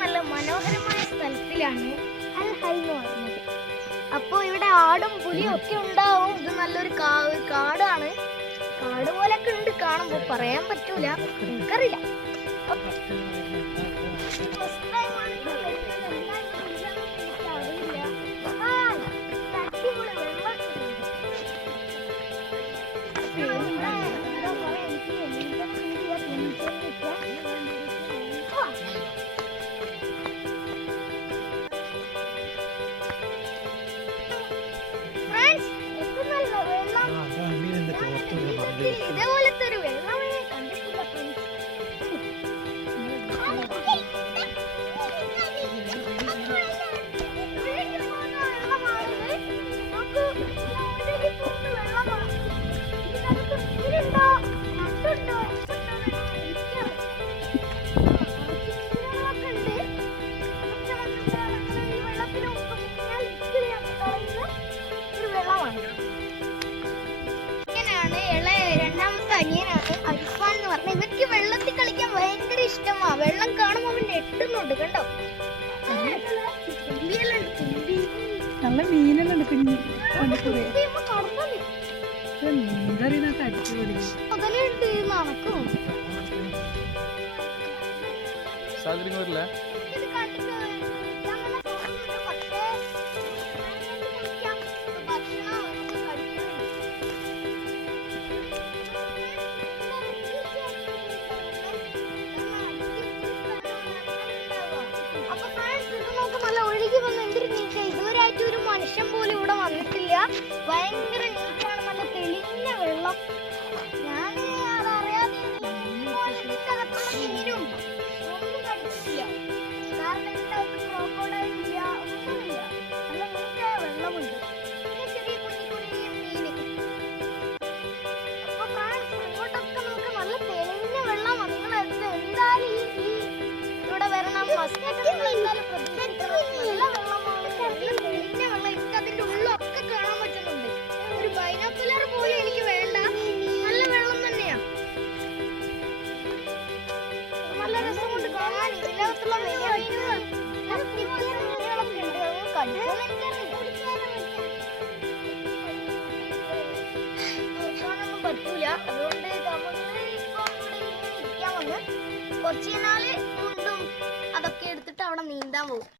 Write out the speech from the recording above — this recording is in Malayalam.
നല്ല മനോഹരമായ സ്ഥലത്തിലാണ് അൽ ഹൽ എന്ന് പറയുന്നത്. അപ്പോൾ ഇവിടെ ആടും പുലിയും ഒക്കെ ഉണ്ടാവും. ഇത് നല്ലൊരു കാടാണ്. കാട് പോലൊക്കെ ഉണ്ട് കാണുമ്പോൾ, പറയാൻ പറ്റൂല, എനിക്കറിയില്ല. ഇതേപോലത്തെ ഒരു വെള്ളമേ കണ്ടിട്ടില്ല. രണ്ടാമത്തെ അനിയനാണ് അരിഫാൻ എന്ന് പറഞ്ഞ. ഇവർക്ക് വെള്ളത്തിൽ കളിക്കാൻ ഭയങ്കര ഇഷ്ടമാണ്. വെള്ളം കാണുമ്പോൾ അവൻ ഞെട്ടുന്നുണ്ട്, കണ്ടോ? നല്ല മീനെല്ലാം ഉണ്ട്. ഇതുവരെയായിട്ട് ഒരു മനുഷ്യൻ പോലും ഇവിടെ വന്നിട്ടില്ല. ഭയങ്കര നീറ്റാണ്, നല്ല തെളിഞ്ഞ വെള്ളം. ഞാൻ അതറിയാതെ മീനും ഒന്നും കടിച്ചിട്ടില്ല. കാരണം ഇതിനകത്ത് ക്രോക്കോഡൈൽ ഇല്ല, ഒന്നുമില്ല. നല്ല നീറ്റായ വെള്ളമുണ്ട്. പിന്നെ ചെറിയ കുഞ്ഞി കുഞ്ഞി മീന്. അപ്പൊ അങ്ങോട്ടൊക്കെ നമുക്ക് നല്ല തെളിഞ്ഞ വെള്ളമാണ്. നിങ്ങൾ എന്തായാലും ഈ ഇവിടെ വരണം. എന്തായാലും പ്രതീക്ഷിക്കണം. നല്ല വെള്ളമാണ്, തെളിഞ്ഞ വെള്ളം. എനിക്ക് അതിന്റെ ഉള്ളൊക്കെ കാണാൻ പറ്റുന്നുണ്ട്. ഒരു ബൈനോക്കുലർ പോലും എനിക്ക് വേണ്ട. നല്ല വെള്ളം തന്നെയാ. നല്ല രസമുണ്ട് കാണാൻ. ഇതിനകത്തുള്ള വലിയ മീനുകളൊക്കെ ഉണ്ട്. അത് കടിച്ചോന്ന് എനിക്കറിയില്ല. നോക്കാനൊന്നും പറ്റൂല. അതുകൊണ്ട് നമ്മള് ഇപ്പൊ ഇവിടെ ഇരിക്കാൻ വന്ന് കുറച്ച് നാള് മുണ്ടും അതൊക്കെ എടുത്തിട്ട് അവിടെ നീന്താൻ പോകും.